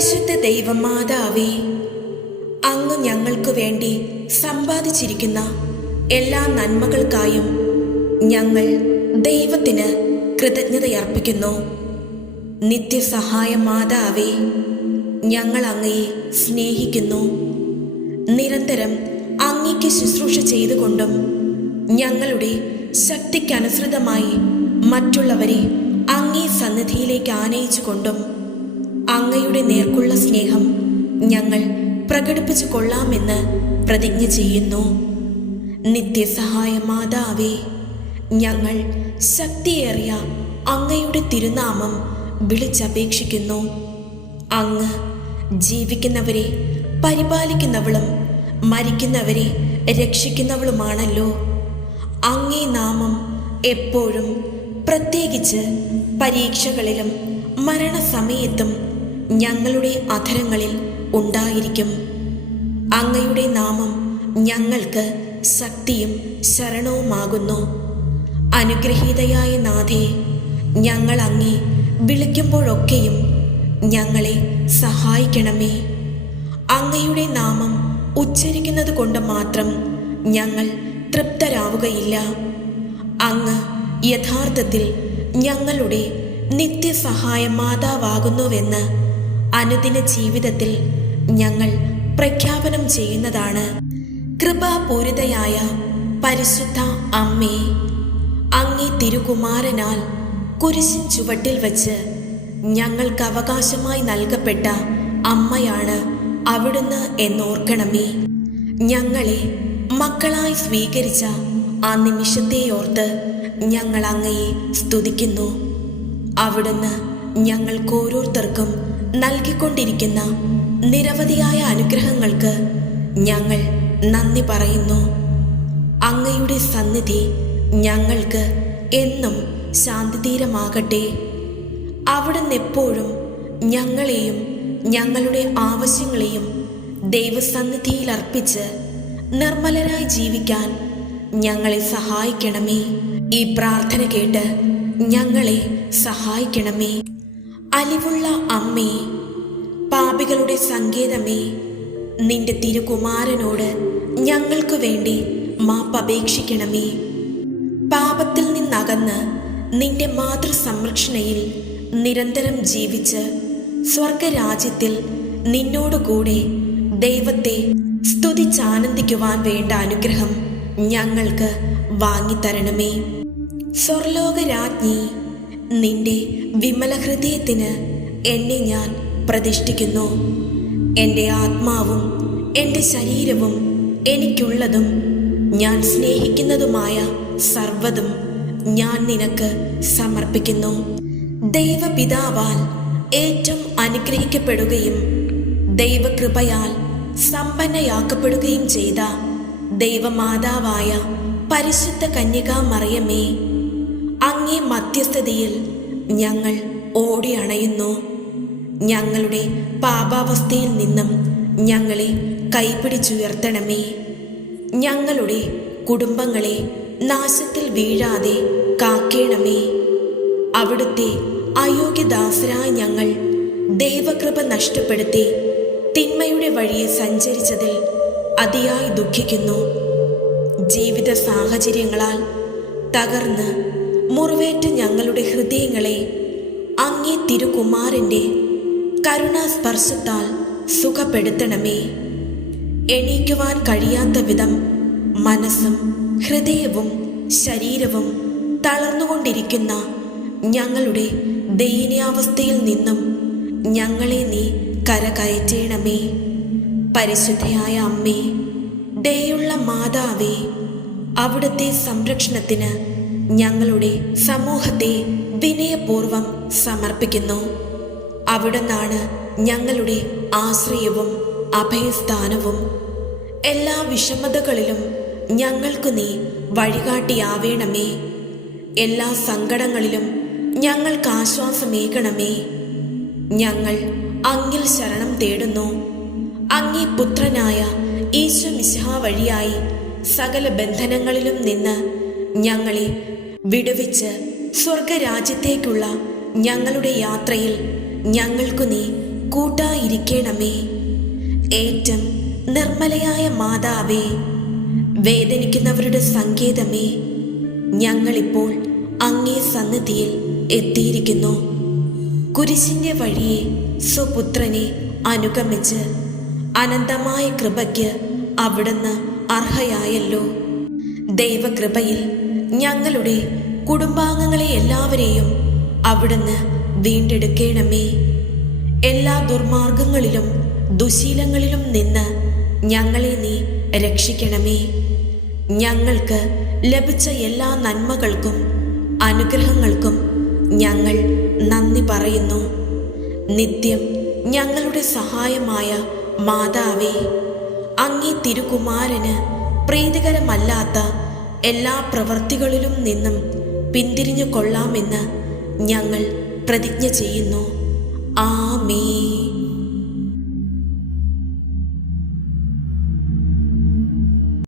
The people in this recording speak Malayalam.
പരിശുദ്ധ ദൈവമാതാവേ, അങ്ങ് ഞങ്ങൾക്കു വേണ്ടി സമ്പാദിച്ചിരിക്കുന്ന എല്ലാ നന്മകൾക്കായും ഞങ്ങൾ ദൈവത്തിന് കൃതജ്ഞതയർപ്പിക്കുന്നു. നിത്യസഹായ മാതാവേ, ഞങ്ങൾ അങ്ങയെ സ്നേഹിക്കുന്നു. നിരന്തരം അങ്ങയ്ക്ക് ശുശ്രൂഷ ചെയ്തുകൊണ്ടും ഞങ്ങളുടെ ശക്തിക്കനുസൃതമായി മറ്റുള്ളവരെ അങ്ങേ സന്നിധിയിലേക്ക് ആനയിച്ചുകൊണ്ടും അങ്ങയുടെ നേർക്കുള്ള സ്നേഹം ഞങ്ങൾ പ്രകടിപ്പിച്ചു കൊള്ളാമെന്ന് പ്രതിജ്ഞ ചെയ്യുന്നു. നിത്യസഹായ മാതാവേ, ഞങ്ങൾ ശക്തിയേറിയ അങ്ങയുടെ തിരുനാമം വിളിച്ചപേക്ഷിക്കുന്നു. അങ്ങ് ജീവിക്കുന്നവരെ പരിപാലിക്കുന്നവളും മരിക്കുന്നവരെ രക്ഷിക്കുന്നവളുമാണല്ലോ. അങ്ങേ നാമം എപ്പോഴും, പ്രത്യേകിച്ച് പരീക്ഷകളിലും മരണസമയത്തും ഞങ്ങളുടെ അധരങ്ങളിൽ ഉണ്ടായിരിക്കും. അങ്ങയുടെ നാമം ഞങ്ങൾക്ക് ശക്തിയും ശരണവുമാകുന്നു. അനുഗ്രഹീതയായ നാഥേ, ഞങ്ങൾ അങ്ങേ വിളിക്കുമ്പോഴൊക്കെയും ഞങ്ങളെ സഹായിക്കണമേ. അങ്ങയുടെ നാമം ഉച്ചരിക്കുന്നത് കൊണ്ട് മാത്രം ഞങ്ങൾ തൃപ്തരാവുകയില്ല. അങ്ങ് യഥാർത്ഥത്തിൽ ഞങ്ങളുടെ നിത്യസഹായ മാതാവാകുന്നുവെന്ന് അനുദിന ജീവിതത്തിൽ ഞങ്ങൾ പ്രഖ്യാപനം ചെയ്യുന്നതാണ്. കൃപാപൂരിതയായ പരിശുദ്ധ അമ്മേ, അങ്ങേ തിരുകുമാരനാൽ കുരിശിൻ ചുവട്ടിൽ വച്ച് ഞങ്ങൾക്ക് അവകാശമായി നൽകപ്പെട്ട അമ്മയാണ് അവിടുന്ന് എന്നോർക്കണമേ. ഞങ്ങളെ മക്കളായി സ്വീകരിച്ച ആ നിമിഷത്തെയോർത്ത് ഞങ്ങൾ അങ്ങയെ സ്തുതിക്കുന്നു. അവിടുന്ന് ഞങ്ങൾക്ക് ഓരോരുത്തർക്കും നൽകിക്കൊണ്ടിരിക്കുന്ന നിരവധിയായ അനുഗ്രഹങ്ങൾക്ക് ഞങ്ങൾ നന്ദി പറയുന്നു. അങ്ങയുടെ സന്നിധി ഞങ്ങൾക്ക് എന്നും ശാന്തിതീരമാകട്ടെ. അവിടുന്ന് എപ്പോഴും ഞങ്ങളെയും ഞങ്ങളുടെ ആവശ്യങ്ങളെയും ദൈവസന്നിധിയിൽ അർപ്പിച്ച് നിർമ്മലരായി ജീവിക്കാൻ ഞങ്ങളെ സഹായിക്കണമേ. ഈ പ്രാർത്ഥന കേട്ട് ഞങ്ങളെ സഹായിക്കണമേ. അലിവുള്ള അമ്മേ, പാപികളുടെ സങ്കേതമേ, നിന്റെ തിരുകുമാരനോട് ഞങ്ങൾക്ക് വേണ്ടി മാപ്പപേക്ഷിക്കണമേ. പാപത്തിൽ നിന്നകന്ന് നിന്റെ മാതൃസംരക്ഷണയിൽ നിരന്തരം ജീവിച്ച് സ്വർഗരാജ്യത്തിൽ നിന്നോടുകൂടെ ദൈവത്തെ സ്തുതിച്ചാനന്ദിക്കുവാൻ വേണ്ട അനുഗ്രഹം ഞങ്ങൾക്ക് വാങ്ങിത്തരണമേ. സ്വർലോകരാജ്ഞി, നിന്റെ വിമല ഹൃദയത്തിന് എന്നെ ഞാൻ പ്രതിഷ്ഠിക്കുന്നു. എൻ്റെ ആത്മാവും എൻ്റെ ശരീരവും എനിക്കുള്ളതും ഞാൻ സ്നേഹിക്കുന്നതുമായ സർവ്വതും ഞാൻ നിനക്ക് സമർപ്പിക്കുന്നു. ദൈവപിതാവാൽ ഏറ്റവും അനുഗ്രഹിക്കപ്പെടുകയും ദൈവകൃപയാൽ സമ്പന്നയാക്കപ്പെടുകയും ചെയ്ത ദൈവമാതാവായ പരിശുദ്ധ കന്യകാ മറിയമേ, അങ്ങേ മധ്യസ്ഥതയിൽ ഞങ്ങൾ ഓടി അണയുന്നു. ഞങ്ങളുടെ പാപാവസ്ഥയിൽ നിന്നും ഞങ്ങളെ കൈപിടിച്ചുയർത്തണമേ. ഞങ്ങളുടെ കുടുംബങ്ങളെ നാശത്തിൽ വീഴാതെ കാക്കേണമേ. അവിടുത്തെ അയോഗ്യദാസരായ ഞങ്ങൾ ദൈവകൃപ നഷ്ടപ്പെടുത്തി തിന്മയുടെ വഴിയെ സഞ്ചരിച്ചതിൽ അതിയായി ദുഃഖിക്കുന്നു. ജീവിത സാഹചര്യങ്ങളാൽ തകർന്ന് മുറിവേറ്റ ഞങ്ങളുടെ ഹൃദയങ്ങളെ അങ്ങേ തിരുകുമാരൻ്റെ കരുണാസ്പർശത്താൽ സുഖപ്പെടുത്തണമേ. എണീക്കുവാൻ കഴിയാത്ത വിധം മനസ്സും ഹൃദയവും ശരീരവും തളർന്നുകൊണ്ടിരിക്കുന്ന ഞങ്ങളുടെ ദയനീയാവസ്ഥയിൽ നിന്നും ഞങ്ങളെ നീ കരകയറ്റേണമേ. പരിശുദ്ധയായ അമ്മേ, ദയുള്ള മാതാവേ, അവിടുത്തെ സംരക്ഷണത്തിന് ഞങ്ങളുടെ സമൂഹത്തെ വിനയപൂർവം സമർപ്പിക്കുന്നു. അവിടുന്നാണ് ഞങ്ങളുടെ ആശ്രയവും അഭയസ്ഥാനവും. എല്ലാ വിഷമതകളിലും ഞങ്ങൾക്ക് നീ വഴികാട്ടിയാവേണമേ. എല്ലാ സങ്കടങ്ങളിലും ഞങ്ങൾക്ക് ആശ്വാസമേകണമേ. ഞങ്ങൾ അങ്ങിൽ ശരണം തേടുന്നു. അങ്ങേ പുത്രനായ ഈശോ മിശിഹാ വഴിയായി സകല ബന്ധനങ്ങളിലും നിന്ന് ഞങ്ങളെ വിടുവിച്ച് സ്വർഗരാജ്യത്തേക്കുള്ള ഞങ്ങളുടെ യാത്രയിൽ ഞങ്ങൾക്കു നീ കൂട്ടായി ഇരിക്കണമേ. ഏറ്റം നിർമ്മലയായ മാതാവേ, വേദനിക്കുന്നവരുടെ സങ്കേതമേ, ഞങ്ങളിപ്പോൾ അങ്ങേ സന്നിധിയിൽ എത്തിയിരിക്കുന്നു. കുരിശിന്റെ വഴിയെ സ്വപുത്രനെ അനുഗമിച്ച് അനന്തമായ കൃപയ്ക്ക് അവിടുന്ന് അർഹയായല്ലോ. ദൈവകൃപയിൽ ഞങ്ങളുടെ കുടുംബാംഗങ്ങളെ എല്ലാവരെയും അവിടുന്ന് വീണ്ടെടുക്കണമേ. എല്ലാ ദുർമാർഗങ്ങളിലും ദുശീലങ്ങളിലും നിന്ന് ഞങ്ങളെ നീ രക്ഷിക്കണമേ. ഞങ്ങൾക്ക് ലഭിച്ച എല്ലാ നന്മകൾക്കും അനുഗ്രഹങ്ങൾക്കും ഞങ്ങൾ നന്ദി പറയുന്നു. നിത്യം ഞങ്ങളുടെ സഹായമായ മാതാവേ, അങ്ങേ തിരുകുമാരന് പ്രീതികരമല്ലാത്ത എല്ലാ പ്രവൃത്തികളിലും നിന്നും പിന്തിരിഞ്ഞു കൊള്ളാമെന്ന് ഞങ്ങൾ പ്രതിജ്ഞ ചെയ്യുന്നു. ആമേൻ.